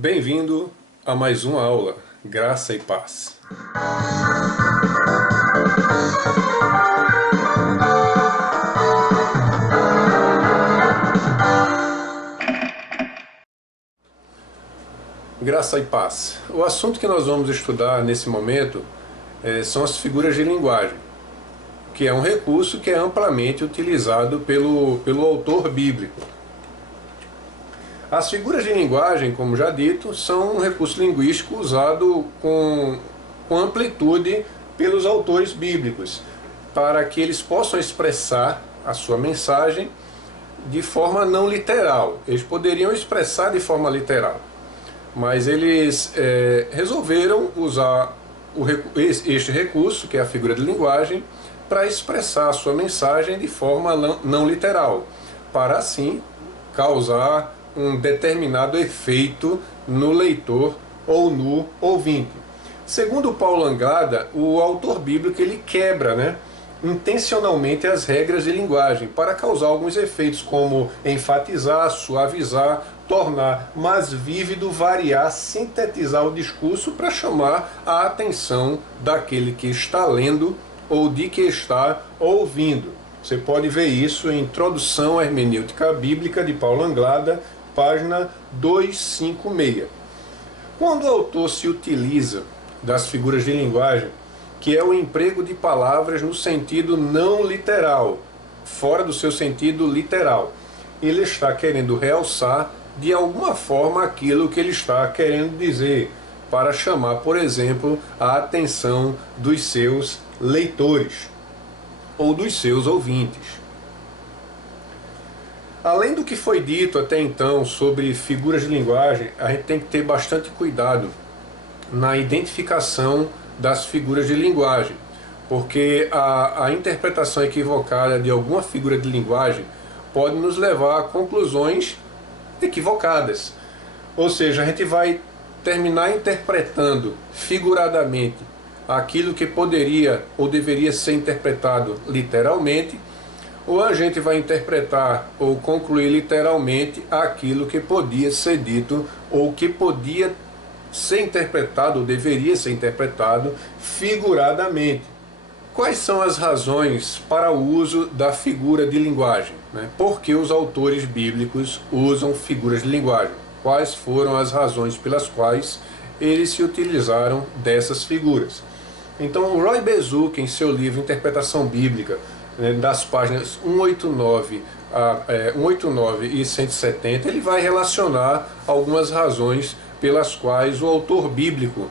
Bem-vindo a mais uma aula, Graça e Paz. Graça e Paz. O assunto que nós vamos estudar nesse momento são as figuras de linguagem, que é um recurso que é amplamente utilizado pelo autor bíblico. As figuras de linguagem, como já dito, são um recurso linguístico usado com amplitude pelos autores bíblicos, para que eles possam expressar a sua mensagem de forma não literal. Eles poderiam expressar de forma literal, mas eles resolveram usar este recurso, que é a figura de linguagem, para expressar a sua mensagem de forma não literal, para assim causar um determinado efeito no leitor ou no ouvinte. Segundo Paulo Anglada, o autor bíblico ele quebra, intencionalmente as regras de linguagem para causar alguns efeitos, como enfatizar, suavizar, tornar mais vívido, variar, sintetizar o discurso para chamar a atenção daquele que está lendo ou de que está ouvindo. Você pode ver isso em Introdução à Hermenêutica Bíblica de Paulo Anglada, página 256. Quando o autor se utiliza das figuras de linguagem, que é o emprego de palavras no sentido não literal, fora do seu sentido literal, ele está querendo realçar de alguma forma aquilo que ele está querendo dizer, para chamar, por exemplo, a atenção dos seus leitores ou dos seus ouvintes. Além do que foi dito até então sobre figuras de linguagem, a gente tem que ter bastante cuidado na identificação das figuras de linguagem, porque a interpretação equivocada de alguma figura de linguagem pode nos levar a conclusões equivocadas. Ou seja, a gente vai terminar interpretando figuradamente aquilo que poderia ou deveria ser interpretado literalmente, ou a gente vai interpretar ou concluir literalmente aquilo que podia ser dito ou que podia ser interpretado ou deveria ser interpretado figuradamente. Quais são as razões para o uso da figura de linguagem? Por que os autores bíblicos usam figuras de linguagem? Quais foram as razões pelas quais eles se utilizaram dessas figuras? Então, o Roy Bezuque, em seu livro Interpretação Bíblica, das páginas 189 e 170, ele vai relacionar algumas razões pelas quais o autor bíblico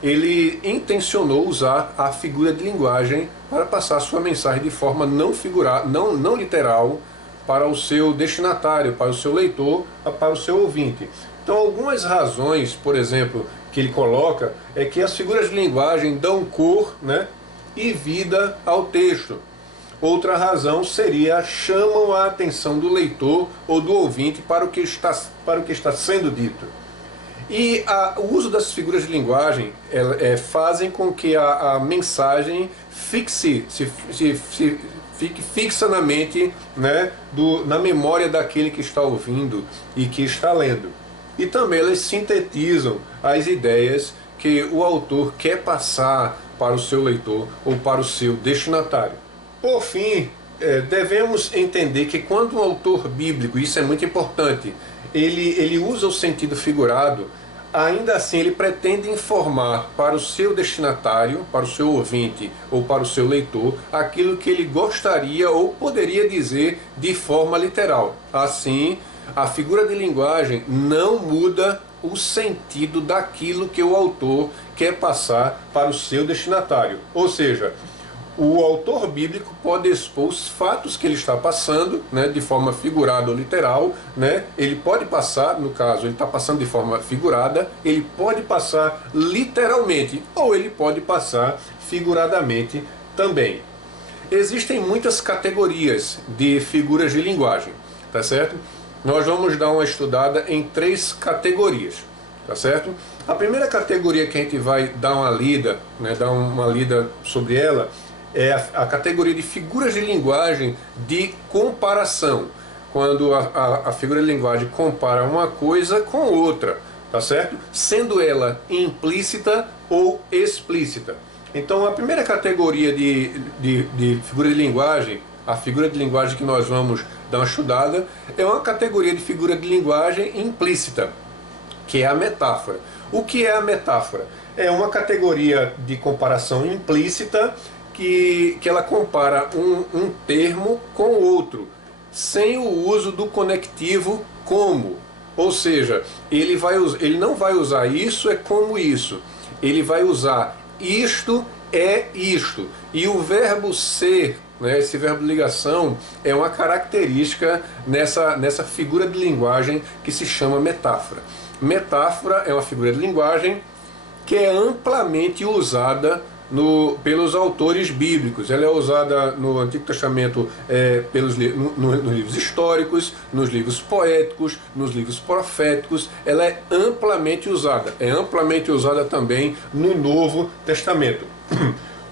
ele intencionou usar a figura de linguagem para passar sua mensagem de forma não literal para o seu destinatário, para o seu leitor, para o seu ouvinte. Então, algumas razões, por exemplo, que ele coloca é que as figuras de linguagem dão cor, e vida ao texto. Outra razão seria chamam a atenção do leitor ou do ouvinte para o que está sendo dito. E o uso das figuras de linguagem fazem com que a mensagem fique fixa na mente, na memória daquele que está ouvindo e que está lendo. E também elas sintetizam as ideias que o autor quer passar para o seu leitor ou para o seu destinatário. Por fim, devemos entender que quando um autor bíblico, isso é muito importante, ele usa o sentido figurado, ainda assim ele pretende informar para o seu destinatário, para o seu ouvinte ou para o seu leitor, aquilo que ele gostaria ou poderia dizer de forma literal. Assim, a figura de linguagem não muda o sentido daquilo que o autor quer passar para o seu destinatário. Ou seja, o autor bíblico pode expor os fatos que ele está passando, de forma figurada ou literal, Ele pode passar, no caso, ele está passando de forma figurada, ele pode passar literalmente, ou ele pode passar figuradamente também. Existem muitas categorias de figuras de linguagem, tá certo? Nós vamos dar uma estudada em 3 categorias, tá certo? A primeira categoria que a gente vai dar uma lida, sobre ela, é a categoria de figuras de linguagem de comparação, quando a figura de linguagem compara uma coisa com outra. tá certo? Sendo ela implícita ou explícita. Então a primeira categoria de figura de linguagem, a figura de linguagem que nós vamos dar uma estudada, é uma categoria de figura de linguagem implícita, que é a metáfora. O que é a metáfora? É uma categoria de comparação implícita que ela compara um termo com outro, sem o uso do conectivo como. Ou seja, ele não vai usar isso é como isso. Ele vai usar isto é isto. E o verbo ser, né, esse verbo de ligação, é uma característica nessa figura de linguagem que se chama metáfora. Metáfora é uma figura de linguagem que é amplamente usada pelos autores bíblicos. Ela é usada no Antigo Testamento nos livros históricos, nos livros poéticos, nos livros proféticos. Ela é amplamente usada. É amplamente usada também no Novo Testamento.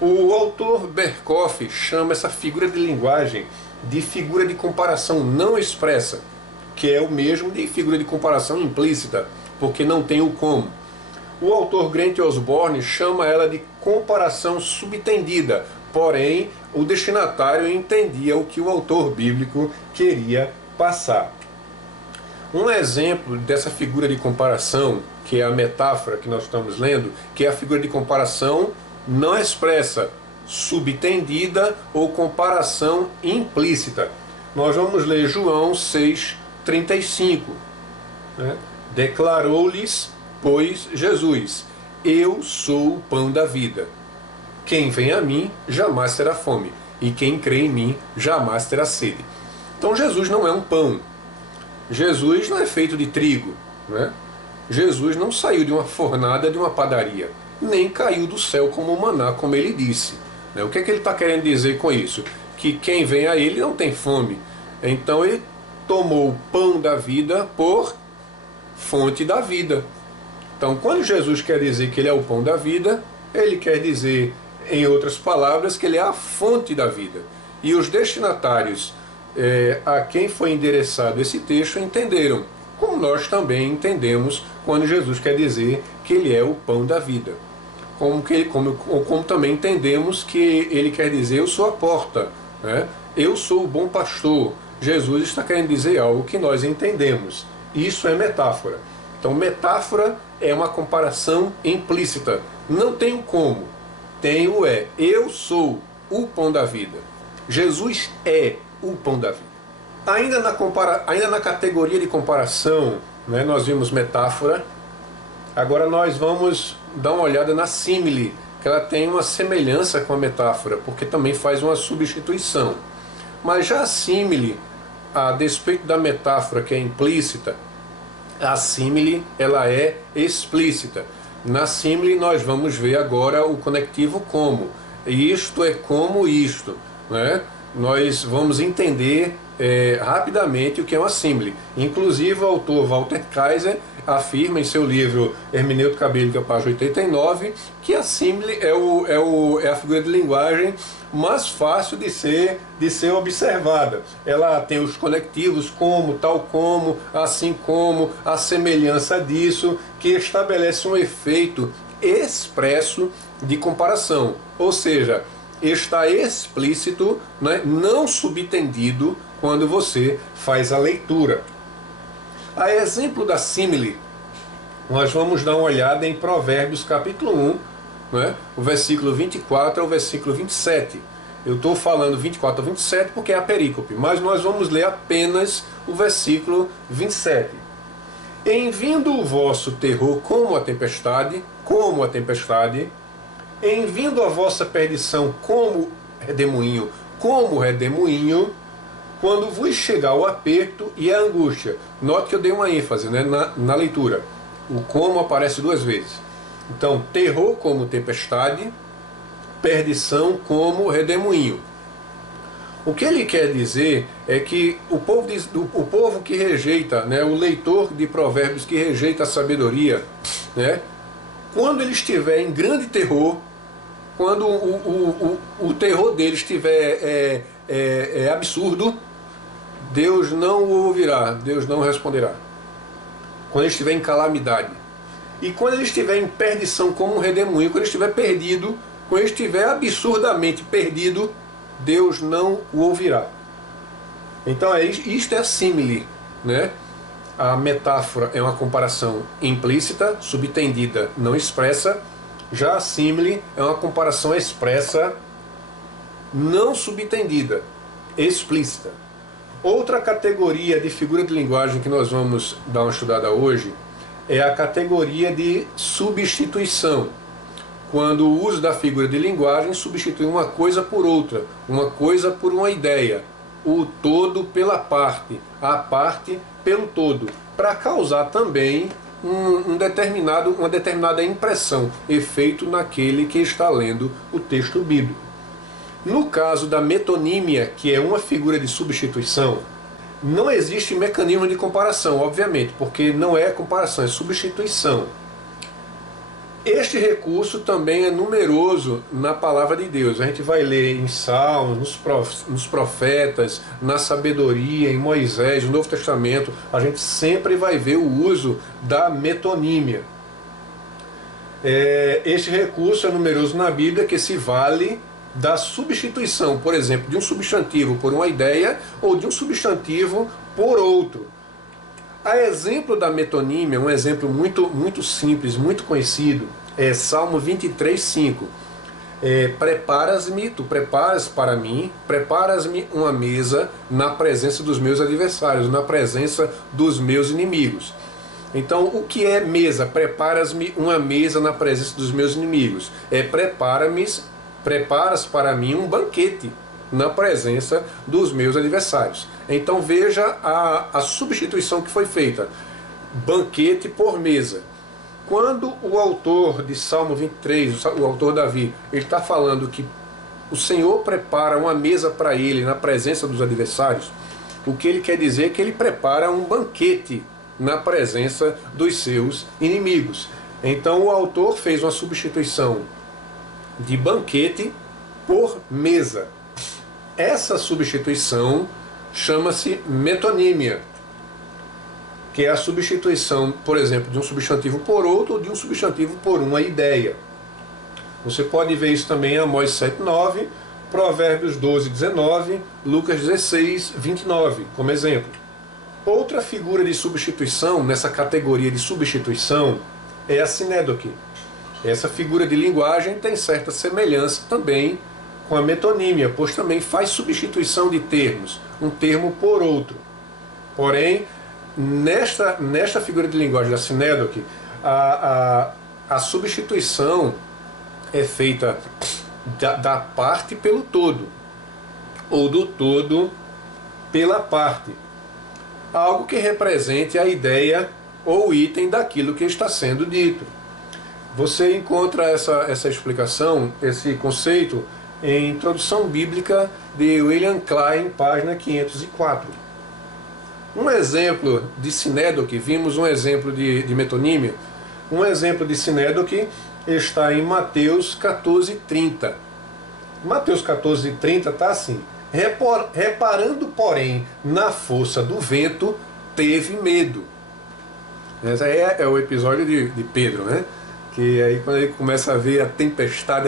O autor Berkhoff chama essa figura de linguagem de figura de comparação não expressa, que é o mesmo de figura de comparação implícita, porque não tem o como. O autor Grant Osborne chama ela de comparação subtendida, porém o destinatário entendia o que o autor bíblico queria passar. Um exemplo dessa figura de comparação, que é a metáfora que nós estamos lendo, que é a figura de comparação não expressa, subtendida ou comparação implícita. Nós vamos ler João 6,35. Né? Declarou-lhes, pois, Jesus: eu sou o pão da vida. Quem vem a mim jamais terá fome, e quem crê em mim jamais terá sede. Então Jesus não é um pão. Jesus não é feito de trigo. Né? Jesus não saiu de uma fornada de uma padaria, nem caiu do céu como maná, como ele disse. Né? O que é que ele está querendo dizer com isso? Que quem vem a ele não tem fome. Então ele tomou o pão da vida por fonte da vida. Então, quando Jesus quer dizer que ele é o pão da vida, ele quer dizer, em outras palavras, que ele é a fonte da vida. E os destinatários a quem foi endereçado esse texto entenderam, como nós também entendemos quando Jesus quer dizer que ele é o pão da vida. Como também entendemos que ele quer dizer eu sou a porta, né? Eu sou o bom pastor. Jesus está querendo dizer algo que nós entendemos. Isso é metáfora. Então metáfora é uma comparação implícita. Não tem o como, tem o é. Eu sou o pão da vida. Jesus é o pão da vida. Ainda na categoria de comparação, né, nós vimos metáfora. Agora nós vamos dar uma olhada na símile, que ela tem uma semelhança com a metáfora, porque também faz uma substituição. Mas já a símile, a despeito da metáfora que é implícita, a símile ela é explícita. Na símile nós vamos ver agora o conectivo como. Isto é como isto. Né? Nós vamos entender rapidamente o que é uma símile. Inclusive o autor Walter Kaiser afirma em seu livro Hermenêutica Bíblica, página 89, que a símile é a figura de linguagem mais fácil de ser observada. Ela tem os conectivos como, tal como, assim como, a semelhança disso, que estabelece um efeito expresso de comparação. Ou seja, está explícito, né, não subtendido quando você faz a leitura. A exemplo da símile, nós vamos dar uma olhada em Provérbios capítulo 1, né, o versículo 24 ao versículo 27. Eu estou falando 24 ao 27 porque é a perícope, mas nós vamos ler apenas o versículo 27. Em vindo o vosso terror como a tempestade, em vindo a vossa perdição como redemoinho, quando vos chegar o aperto e a angústia. Note que eu dei uma ênfase, né, na leitura. O como aparece duas vezes. Então, terror como tempestade, perdição como redemoinho. O que ele quer dizer é que o povo que rejeita, né, o leitor de Provérbios que rejeita a sabedoria, né, quando ele estiver em grande terror, quando o terror dele estiver absurdo, Deus não o ouvirá, Deus não responderá. Quando ele estiver em calamidade. E quando ele estiver em perdição como um redemoinho, quando ele estiver perdido, quando ele estiver absurdamente perdido, Deus não o ouvirá. Então isto é a símile, né? A metáfora é uma comparação implícita, subtendida, não expressa. Já a símile é uma comparação expressa, não subtendida, explícita. Outra categoria de figura de linguagem que nós vamos dar uma estudada hoje é a categoria de substituição, quando o uso da figura de linguagem substitui uma coisa por outra, uma coisa por uma ideia, o todo pela parte, a parte pelo todo, para causar também uma determinada impressão, efeito naquele que está lendo o texto bíblico. No caso da metonímia, que é uma figura de substituição, não existe mecanismo de comparação, obviamente, porque não é comparação, é substituição. Este recurso também é numeroso na palavra de Deus. A gente vai ler em Salmos, nos profetas, na sabedoria, em Moisés, no Novo Testamento. A gente sempre vai ver o uso da metonímia. Este recurso é numeroso na Bíblia, que se vale da substituição, por exemplo, de um substantivo por uma ideia ou de um substantivo por outro. A exemplo da metonímia, um exemplo muito simples, muito conhecido, é Salmo 23, 5. Preparas-me, tu preparas para mim, preparas-me uma mesa na presença dos meus adversários, na presença dos meus inimigos. Então, o que é mesa? Preparas-me uma mesa na presença dos meus inimigos. Preparas para mim um banquete na presença dos meus adversários. Então veja a substituição que foi feita. Banquete por mesa. Quando o autor de Salmo 23, o autor Davi, ele está falando que o Senhor prepara uma mesa para ele na presença dos adversários, o que ele quer dizer é que ele prepara um banquete na presença dos seus inimigos. Então o autor fez uma substituição de banquete por mesa. Essa substituição chama-se metonímia, que é a substituição, por exemplo, de um substantivo por outro ou de um substantivo por uma ideia. Você pode ver isso também em Amós 7:9, Provérbios 12:19, Lucas 16:29, como exemplo. Outra figura de substituição, nessa categoria de substituição, é a sinédoque. Essa figura de linguagem tem certa semelhança também com a metonímia, pois também faz substituição de termos, um termo por outro. Porém, nesta figura de linguagem da sinédoque, a substituição é feita da parte pelo todo, ou do todo pela parte. Algo que represente a ideia ou item daquilo que está sendo dito. Você encontra essa explicação, esse conceito, em Introdução Bíblica de William Klein, página 504. Um exemplo de sinédoque, vimos um exemplo de metonímia, um exemplo de sinédoque está em Mateus 14:30. Mateus 14:30 está assim: reparando, porém, na força do vento, teve medo. Esse aí é o episódio de Pedro, né? Que aí quando ele começa a ver a tempestade,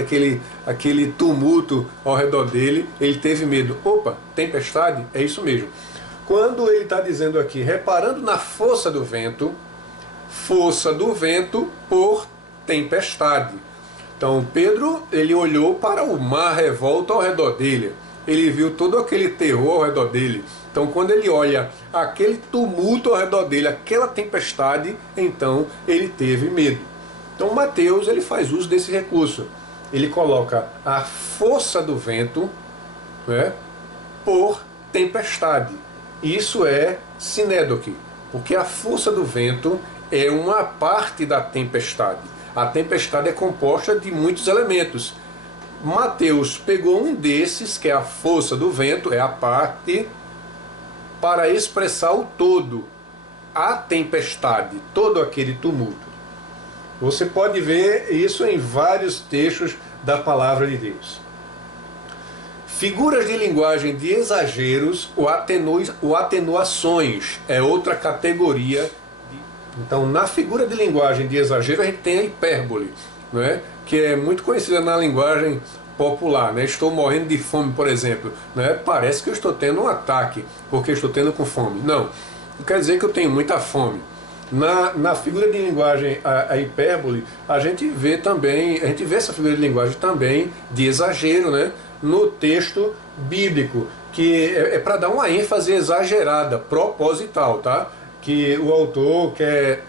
aquele tumulto ao redor dele, ele teve medo. Opa, tempestade? É isso mesmo. Quando ele está dizendo aqui, reparando na força do vento por tempestade. Então Pedro, ele olhou para o mar revolto ao redor dele. Ele viu todo aquele terror ao redor dele. Então quando ele olha aquele tumulto ao redor dele, aquela tempestade, então ele teve medo. Então Mateus, ele faz uso desse recurso. Ele coloca a força do vento, né, por tempestade. Isso é sinédoque, porque a força do vento é uma parte da tempestade. A tempestade é composta de muitos elementos. Mateus pegou um desses, que é a força do vento, é a parte, para expressar o todo, a tempestade, todo aquele tumulto. Você pode ver isso em vários textos da palavra de Deus. Figuras de linguagem de exageros ou atenuações é outra categoria Então, na figura de linguagem de exagero, a gente tem a hipérbole, né? Que é muito conhecida na linguagem popular, né? Estou morrendo de fome, por exemplo, né? Parece que eu estou tendo um ataque, porque estou tendo com fome. Não quer dizer que eu tenho muita fome. Na figura de linguagem, a hipérbole, a gente vê essa figura de linguagem também de exagero, né? No texto bíblico, que é para dar uma ênfase exagerada, proposital, tá? Que o autor quer,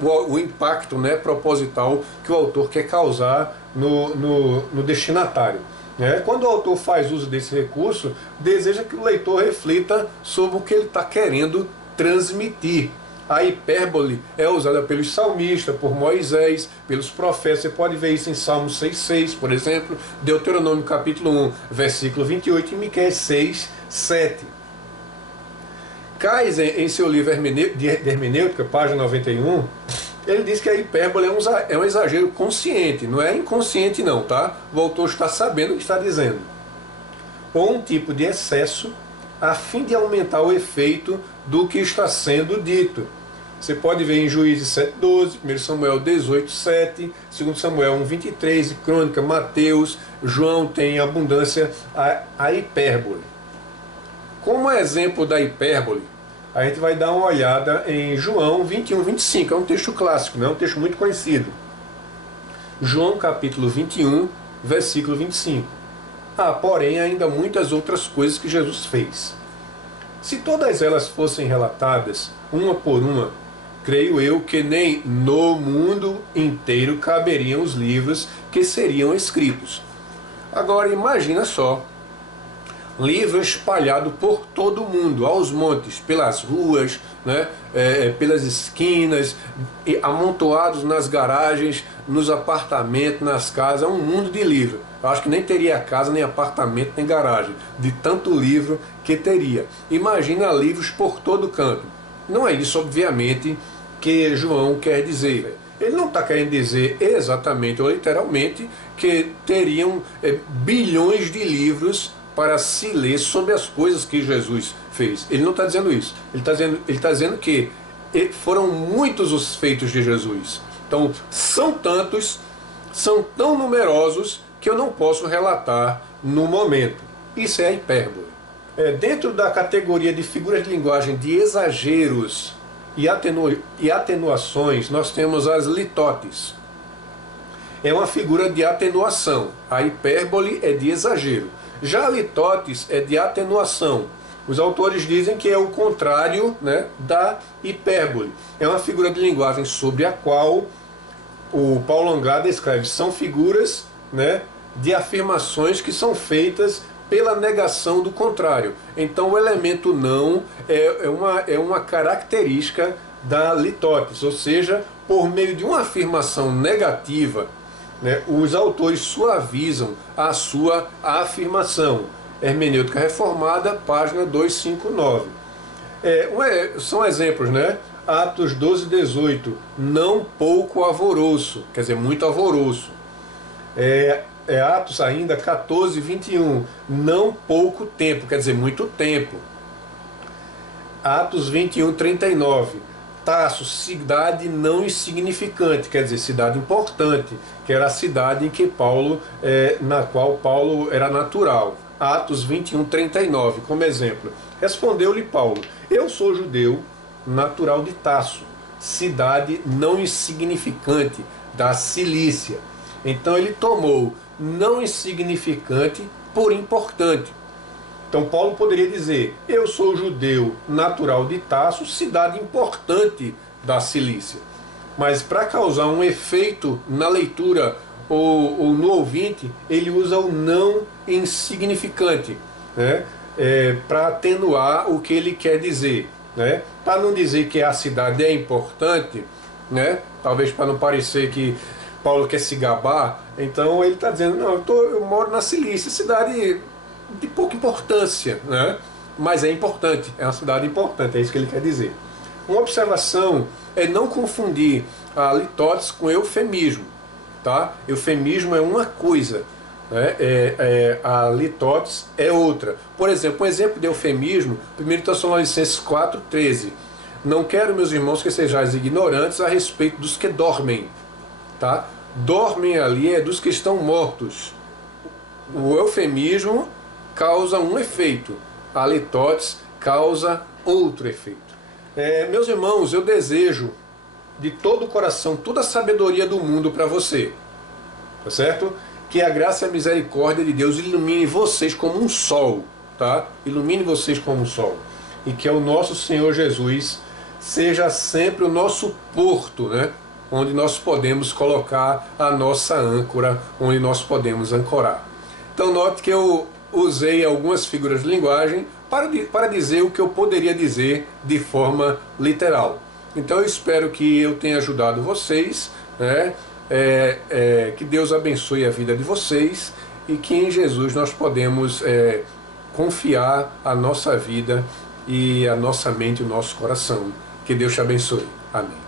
o impacto, né, proposital que o autor quer causar no destinatário. Né? Quando o autor faz uso desse recurso, deseja que o leitor reflita sobre o que ele está querendo transmitir. A hipérbole é usada pelos salmistas, por Moisés, pelos profetas. Você pode ver isso em Salmo 6,6, por exemplo, Deuteronômio capítulo 1, versículo 28 e Miqueias 6, 7. Kaiser, em seu livro de Hermenêutica, página 91, ele diz que a hipérbole é um exagero consciente, não é inconsciente não, tá? O autor está sabendo o que está dizendo. Ou um tipo de excesso a fim de aumentar o efeito do que está sendo dito. Você pode ver em Juízes 7,12, 1 Samuel 18,7, 2 Samuel 1,23, e Crônica, Mateus, João tem abundância a hipérbole. Como exemplo da hipérbole, a gente vai dar uma olhada em João 21, 25, é um texto clássico, né? Um texto muito conhecido. João capítulo 21, versículo 25. Há, porém, ainda muitas outras coisas que Jesus fez. Se todas elas fossem relatadas, uma por uma, creio eu que nem no mundo inteiro caberiam os livros que seriam escritos. Agora imagina só, livro espalhado por todo o mundo, aos montes, pelas ruas, né, pelas esquinas, amontoados nas garagens, nos apartamentos, nas casas, é um mundo de livro. Eu acho que nem teria casa, nem apartamento, nem garagem, de tanto livro que teria. Imagina livros por todo canto. Não é isso, obviamente, que João quer dizer. Ele não está querendo dizer exatamente ou literalmente que teriam bilhões de livros para se ler sobre as coisas que Jesus fez. Ele não está dizendo isso. Ele está dizendo que foram muitos os feitos de Jesus. Então, são tantos, são tão numerosos, que eu não posso relatar no momento. Isso é a hipérbole. Dentro da categoria de figuras de linguagem de exageros e atenuações, nós temos as litotes. É uma figura de atenuação. A hipérbole é de exagero. Já a litotes é de atenuação. Os autores dizem que é o contrário, né, da hipérbole. É uma figura de linguagem sobre a qual o Paulo Anglada escreve. São figuras, né, de afirmações que são feitas pela negação do contrário. Então o elemento não é uma característica da litotes, ou seja, por meio de uma afirmação negativa, né, os autores suavizam a sua afirmação. Hermenêutica Reformada, página 259. São exemplos, né? Atos 12, 18, não pouco alvoroço, quer dizer, muito alvoroço. Atos ainda 14, 21, não pouco tempo, quer dizer, muito tempo. Atos 21, 39, Tarso, cidade não insignificante, quer dizer, cidade importante, que era a cidade em que na qual Paulo era natural. Atos 21, 39, como exemplo. Respondeu-lhe Paulo, eu sou judeu, natural de Tarso, cidade não insignificante da Cilícia. Então ele tomou não insignificante por importante. Então Paulo poderia dizer, eu sou judeu natural de Tarso, cidade importante da Cilícia. Mas para causar um efeito na leitura ou no ouvinte, ele usa o não insignificante, né? Para atenuar o que ele quer dizer, né? Para não dizer que a cidade é importante, né? Talvez para não parecer que Paulo quer se gabar, então ele está dizendo, não, eu moro na Cilícia, cidade de pouca importância, né? Mas é importante, é uma cidade importante, é isso que ele quer dizer. Uma observação é não confundir a litotes com eufemismo, tá? Eufemismo é uma coisa, né? A litotes é outra. Por exemplo, um exemplo de eufemismo, 1 Tessalonicenses 4,13. Não quero, meus irmãos, que sejais ignorantes a respeito dos que dormem. Tá? Dormem ali é dos que estão mortos. O eufemismo causa um efeito. A litotes causa outro efeito. Meus irmãos, eu desejo de todo o coração toda a sabedoria do mundo para você. Tá certo? Que a graça e a misericórdia de Deus ilumine vocês como um sol. Tá? Ilumine vocês como um sol. E que o nosso Senhor Jesus seja sempre o nosso porto, né? Onde nós podemos colocar a nossa âncora, onde nós podemos ancorar. Então note que eu usei algumas figuras de linguagem para dizer o que eu poderia dizer de forma literal. Então eu espero que eu tenha ajudado vocês, né? Que Deus abençoe a vida de vocês e que em Jesus nós podemos confiar a nossa vida e a nossa mente e o nosso coração. Que Deus te abençoe. Amém.